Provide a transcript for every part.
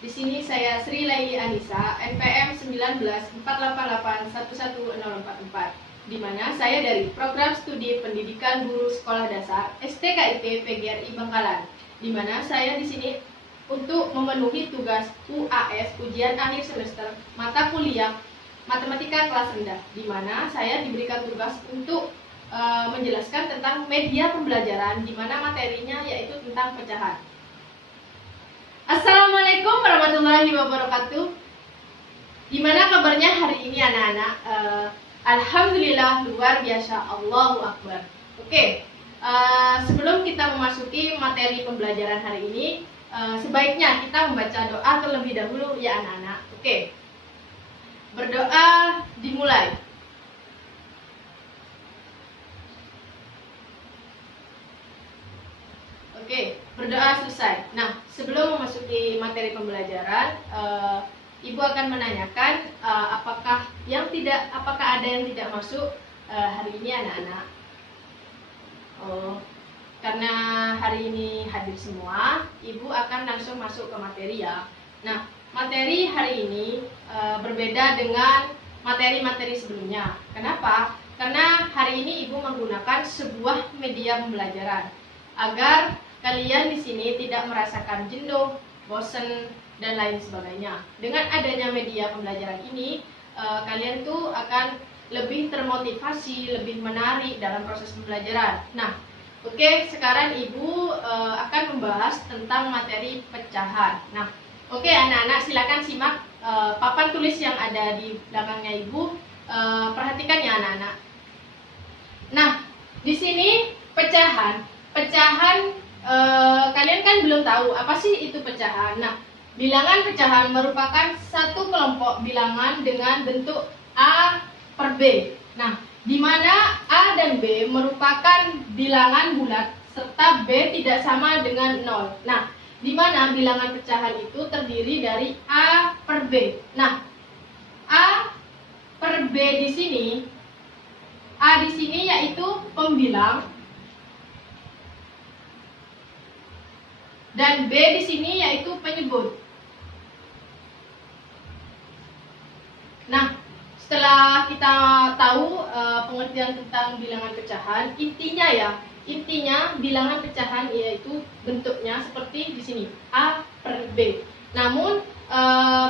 Di sini saya Sri Laili Anissa, NPM 1948811044, di mana saya dari Program Studi Pendidikan Guru Sekolah Dasar STKIP PGRI Bangkalan, di mana saya di sini untuk memenuhi tugas UAS ujian akhir semester mata kuliah Matematika kelas rendah, di mana saya diberikan tugas untuk menjelaskan tentang media pembelajaran, di mana materinya yaitu tentang pecahan. Assalamualaikum warahmatullahi wabarakatuh. Gimana kabarnya hari ini anak-anak? Alhamdulillah luar biasa, Allahu Akbar. Oke, sebelum kita memasuki materi pembelajaran hari ini, sebaiknya kita membaca doa terlebih dahulu ya anak-anak. Oke, berdoa dimulai. Oke, berdoa selesai. Nah, sebelum memasuki materi pembelajaran, Ibu akan menanyakan apakah ada yang tidak masuk hari ini anak-anak. Karena hari ini hadir semua, Ibu akan langsung masuk ke materi ya. Nah, materi hari ini berbeda dengan materi-materi sebelumnya. Kenapa? Karena hari ini Ibu menggunakan sebuah media pembelajaran agar kalian di sini tidak merasakan jenuh, bosan, dan lain sebagainya. Dengan adanya media pembelajaran ini, kalian tuh akan lebih termotivasi, lebih menarik dalam proses pembelajaran. Nah, oke, sekarang Ibu akan membahas tentang materi pecahan. Nah, oke anak-anak, silakan simak papan tulis yang ada di belakangnya Ibu. Perhatikan ya anak-anak. Nah, di sini pecahan kalian kan belum tahu apa sih itu pecahan. Nah, bilangan pecahan merupakan satu kelompok bilangan dengan bentuk A per B. Nah, di mana A dan B merupakan bilangan bulat serta B tidak sama dengan 0. Nah, di mana bilangan pecahan itu terdiri dari A per B. Nah, A per B di sini, A di sini yaitu pembilang, dan B di sini yaitu penyebut. Nah, setelah kita tahu pengertian tentang bilangan pecahan, intinya bilangan pecahan yaitu bentuknya seperti di sini, A per B. Namun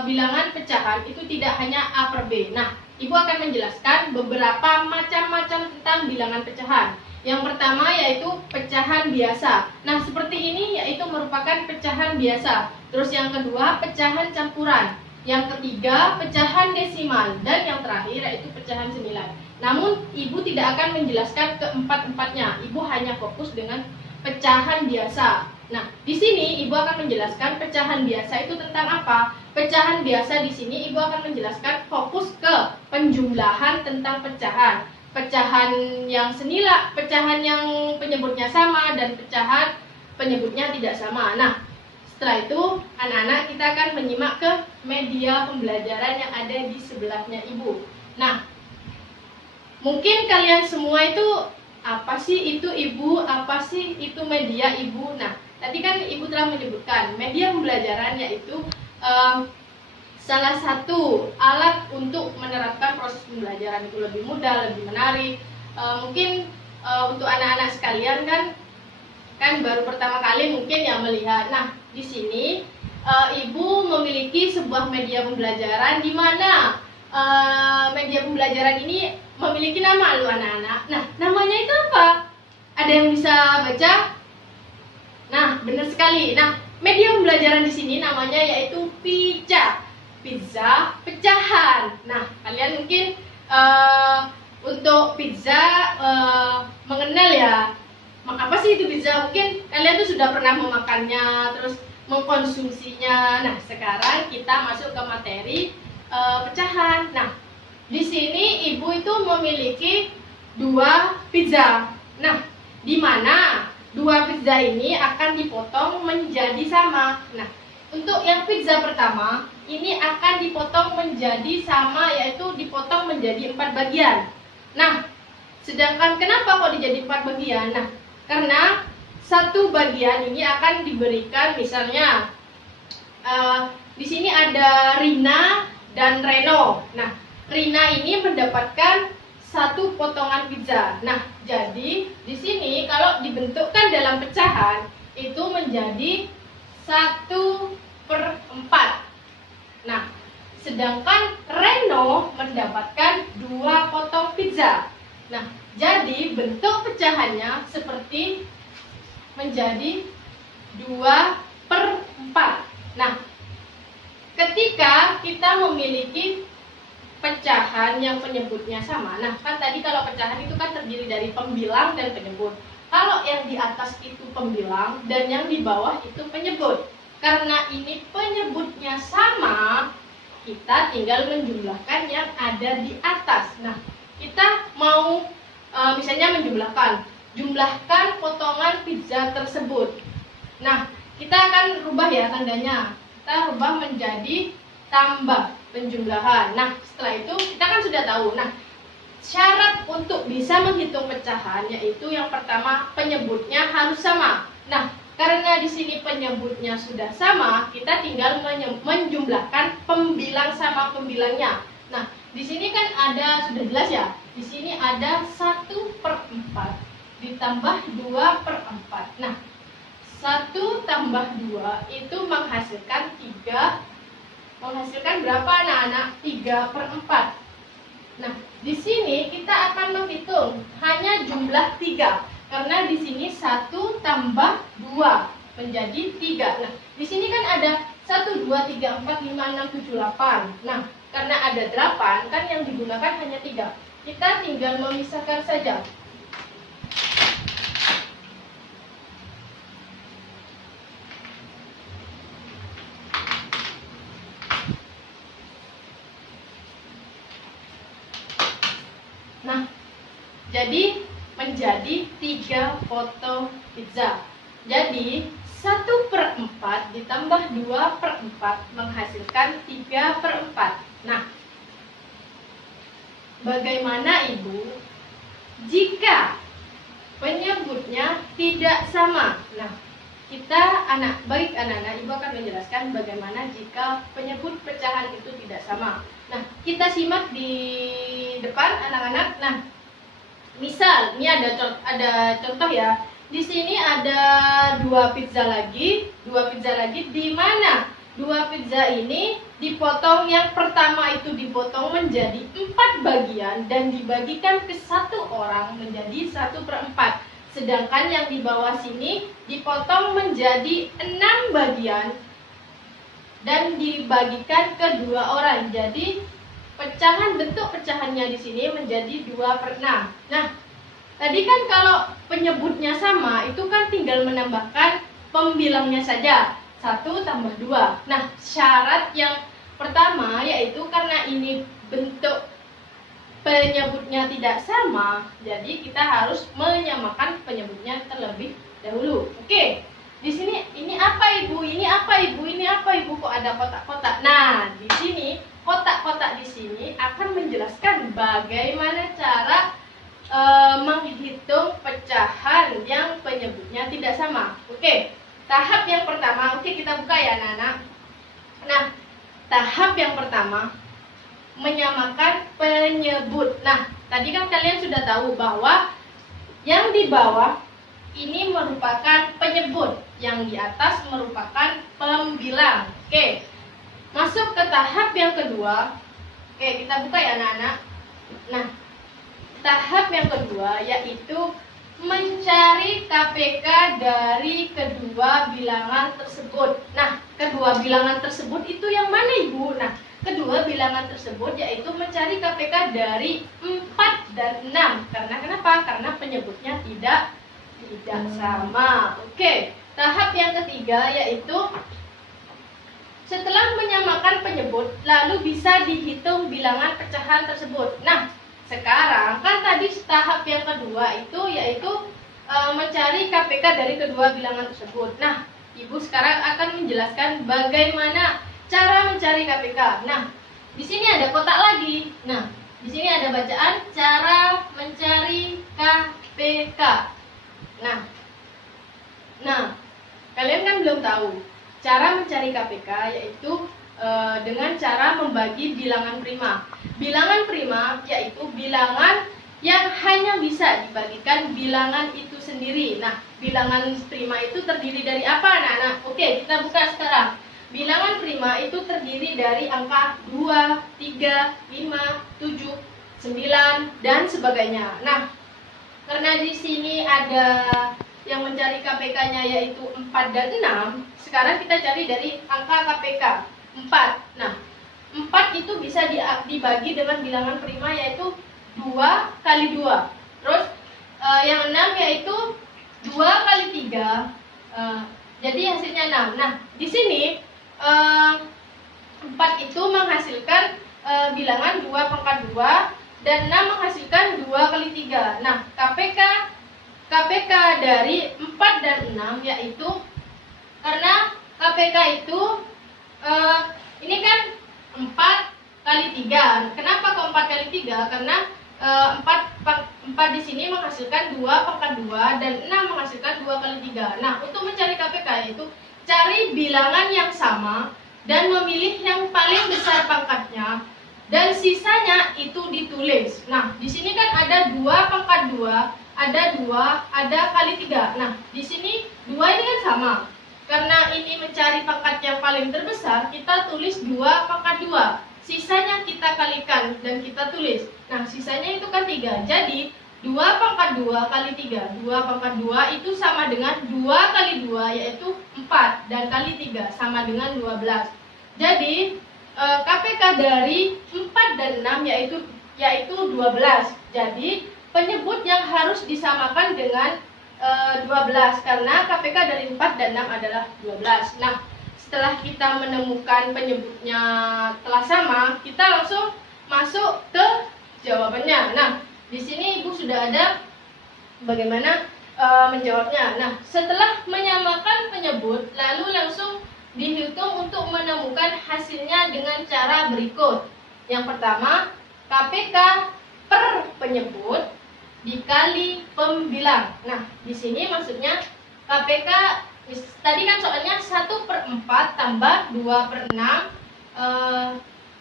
bilangan pecahan itu tidak hanya A per B. Nah, Ibu akan menjelaskan beberapa macam-macam tentang bilangan pecahan. Yang pertama yaitu pecahan biasa. Nah, seperti ini yaitu merupakan pecahan biasa. Terus yang kedua, pecahan campuran. Yang ketiga, pecahan desimal. Dan yang terakhir yaitu pecahan sembilan. Namun, Ibu tidak akan menjelaskan keempat-empatnya. Ibu hanya fokus dengan pecahan biasa. Nah, di sini Ibu akan menjelaskan pecahan biasa itu tentang apa. Pecahan biasa di sini Ibu akan menjelaskan fokus ke penjumlahan tentang pecahan. Pecahan yang senilai, pecahan yang penyebutnya sama, dan pecahan penyebutnya tidak sama. Nah, setelah itu anak-anak kita akan menyimak ke media pembelajaran yang ada di sebelahnya Ibu. Nah, mungkin kalian semua itu apa sih itu Ibu, apa sih itu media Ibu. Nah, tadi kan Ibu telah menyebutkan media pembelajaran yaitu salah satu alat untuk menerapkan proses pembelajaran itu lebih mudah, lebih menarik. Mungkin untuk anak-anak sekalian kan baru pertama kali mungkin ya melihat. Nah, di sini Ibu memiliki sebuah media pembelajaran di mana media pembelajaran ini memiliki nama loh anak-anak. Nah, namanya itu apa? Ada yang bisa baca? Nah, benar sekali. Nah, media pembelajaran di sini namanya yaitu pizza pecahan. Nah, kalian mungkin untuk pizza mengenal ya. Apa sih itu pizza? Mungkin kalian tuh sudah pernah memakannya, terus mengkonsumsinya. Nah, sekarang kita masuk ke materi pecahan. Nah, di sini Ibu itu memiliki 2 pizza. Nah, di mana 2 pizza ini akan dipotong menjadi sama. Nah, untuk yang pizza pertama ini akan dipotong menjadi sama, yaitu dipotong menjadi 4 bagian. Nah, sedangkan kenapa kok dijadi 4 bagian? Nah, karena satu bagian ini akan diberikan misalnya di sini ada Rina dan Reno. Nah, Rina ini mendapatkan satu potongan pizza. Nah, jadi di sini kalau dibentukkan dalam pecahan itu menjadi 1/4. Nah, sedangkan Reno mendapatkan 2 potong pizza. Nah, jadi bentuk pecahannya seperti menjadi 2/4. Nah, ketika kita memiliki pecahan yang penyebutnya sama. Nah, kan tadi kalau pecahan itu kan terdiri dari pembilang dan penyebut. Kalau yang di atas itu pembilang dan yang di bawah itu penyebut. Karena ini penyebutnya sama, kita tinggal menjumlahkan yang ada di atas. Nah, kita mau misalnya jumlahkan potongan pizza tersebut. Nah, kita akan rubah ya tandanya. Kita rubah menjadi tambah penjumlahan. Nah, setelah itu kita kan sudah tahu. Nah, syarat untuk bisa menghitung pecahan yaitu yang pertama penyebutnya harus sama. Nah, karena di sini penyebutnya sudah sama, kita tinggal menjumlahkan pembilang sama pembilangnya. Nah, di sini kan ada sudah jelas ya. Di sini ada 1/4 ditambah 2/4. Nah, 1 tambah 2 itu menghasilkan 3. Menghasilkan berapa anak-anak? 3/4. Nah, di sini kita akan menghitung hanya jumlah 3. Karena di sini 1 tambah 2 menjadi 3. Nah, di sini kan ada 1, 2, 3, 4, 5, 6, 7, 8. Nah, karena ada 8 kan yang digunakan hanya 3. Kita tinggal memisahkan saja. Nah, jadi menjadi 3 potong pizza. Jadi 1/4 ditambah 2/4 menghasilkan 3/4. Nah, bagaimana Ibu jika penyebutnya tidak sama? Nah, kita baik anak-anak, Ibu akan menjelaskan bagaimana jika penyebut pecahan itu tidak sama. Nah, kita simak di depan anak-anak. Nah, misal ini ada contoh ya. Di sini ada 2 pizza lagi, di mana 2 pizza ini dipotong, yang pertama itu dipotong menjadi 4 bagian dan dibagikan ke 1 orang menjadi 1/4. Sedangkan yang di bawah sini dipotong menjadi 6 bagian dan dibagikan ke 2 orang. Jadi bentuk pecahannya di sini menjadi 2/6. Nah, tadi kan kalau penyebutnya sama, itu kan tinggal menambahkan pembilangnya saja. 1 tambah 2. Nah, syarat yang pertama yaitu karena ini bentuk penyebutnya tidak sama, jadi kita harus menyamakan penyebutnya terlebih dahulu. Oke. Di sini ini apa Ibu? Ini apa Ibu? Ini apa Ibu? Kok ada kotak-kotak? Nah, di sini kotak-kotak di sini akan menjelaskan bagaimana cara menghitung pecahan yang penyebutnya tidak sama. Oke. Tahap yang pertama, oke kita buka ya anak-anak. Nah, tahap yang pertama menyamakan penyebut. Nah, tadi kan kalian sudah tahu bahwa yang di bawah ini merupakan penyebut, yang di atas merupakan pembilang. Oke, masuk ke tahap yang kedua. Oke, kita buka ya anak-anak. Nah, tahap yang kedua yaitu mencari KPK dari kedua bilangan tersebut. Nah, kedua bilangan tersebut itu yang mana Ibu? Nah, kedua bilangan tersebut yaitu mencari KPK dari 4 dan 6. Karena kenapa? Karena penyebutnya tidak sama. Oke, tahap yang ketiga yaitu setelah menyamakan penyebut, lalu bisa dihitung bilangan pecahan tersebut. Nah, sekarang kan tadi tahap yang kedua itu yaitu mencari KPK dari kedua bilangan tersebut. Nah, Ibu sekarang akan menjelaskan bagaimana cara mencari KPK. Nah, di sini ada kotak lagi. Nah, di sini ada bacaan cara mencari KPK. Nah, kalian kan belum tahu cara mencari KPK yaitu dengan cara membagi bilangan prima. Bilangan prima yaitu bilangan yang hanya bisa dibagikan bilangan itu sendiri. Nah, bilangan prima itu terdiri dari apa, anak-anak? Oke, kita buka sekarang. Bilangan prima itu terdiri dari angka 2, 3, 5, 7, 9, dan sebagainya. Nah, karena di sini ada yang mencari KPK-nya yaitu 4 dan 6, sekarang kita cari dari angka KPK 4. Nah, 4 itu bisa dibagi dengan bilangan prima yaitu 2 kali 2. Terus yang 6 yaitu 2 kali 3. Jadi hasilnya 6. Nah, di sini 4 itu menghasilkan bilangan 2 pangkat 2 dan 6 menghasilkan 2 kali 3. Nah, KPK dari 4 dan 6 yaitu, karena KPK itu ini kan 4 kali 3. Kenapa kok 4 kali 3? Karena 4 di sini menghasilkan 2 pangkat 2 dan 6 menghasilkan 2 kali 3. Nah, untuk mencari KPK yaitu cari bilangan yang sama dan memilih yang paling besar pangkatnya dan sisanya itu ditulis. Nah, di sini kan ada 2 pangkat 2, ada 2, ada kali 3. Nah, di sini 2 ini kan sama. Karena ini mencari pangkat yang paling terbesar, kita tulis 2 pangkat 2. Sisanya kita kalikan dan kita tulis. Nah, sisanya itu kan 3. Jadi, 2 pangkat 2 kali 3. 2 pangkat 2 itu sama dengan 2 kali 2 yaitu 4. Dan kali 3 sama dengan 12. Jadi, KPK dari 4 dan 6 yaitu 12. Jadi, penyebut yang harus disamakan dengan 12 karena KPK dari 4 dan 6 adalah 12. Nah, setelah kita menemukan penyebutnya telah sama, kita langsung masuk ke jawabannya. Nah, di sini Ibu sudah ada bagaimana menjawabnya. Nah, setelah menyamakan penyebut, lalu langsung dihitung untuk menemukan hasilnya dengan cara berikut. Yang pertama, KPK per penyebut dikali pembilang. Nah, di sini maksudnya KPK tadi kan soalnya 1/4 tambah 2/6.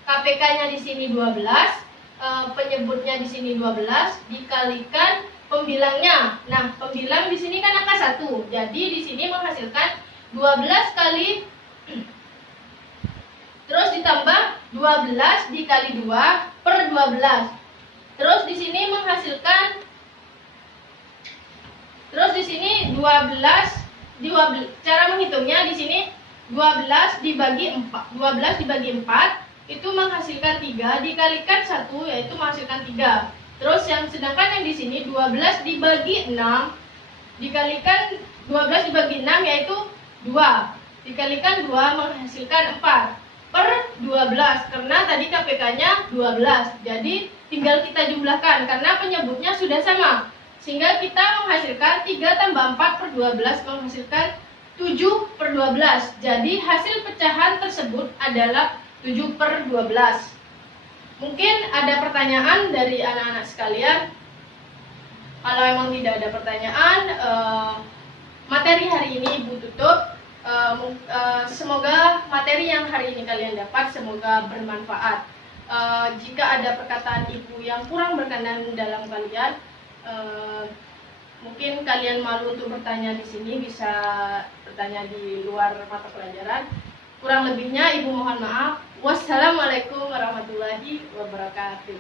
KPK-nya di sini 12, penyebutnya di sini 12 dikalikan pembilangnya. Nah, pembilang di sini kan angka 1. Jadi di sini menghasilkan 12 kali terus ditambah 12 dikali 2 per 12. Terus di sini menghasilkan cara menghitungnya di sini 12 dibagi 4 itu menghasilkan 3 dikalikan 1 yaitu menghasilkan 3. Terus sedangkan yang di sini 12 dibagi 6 dikalikan 12 dibagi 6 yaitu 2. Dikalikan 2 menghasilkan 4 per 12 karena tadi KPK-nya 12. Jadi tinggal kita jumlahkan karena penyebutnya sudah sama. Sehingga kita menghasilkan 3 tambah 4 per 12 menghasilkan 7 per 12. Jadi hasil pecahan tersebut adalah 7 per 12. Mungkin ada pertanyaan dari anak-anak sekalian. Kalau memang tidak ada pertanyaan, materi hari ini Ibu tutup. Semoga materi yang hari ini kalian dapat semoga bermanfaat. Jika ada perkataan Ibu yang kurang berkenan dalam kalian, mungkin kalian malu untuk bertanya di sini, bisa bertanya di luar mata pelajaran. Kurang lebihnya Ibu mohon maaf. Wassalamualaikum warahmatullahi wabarakatuh.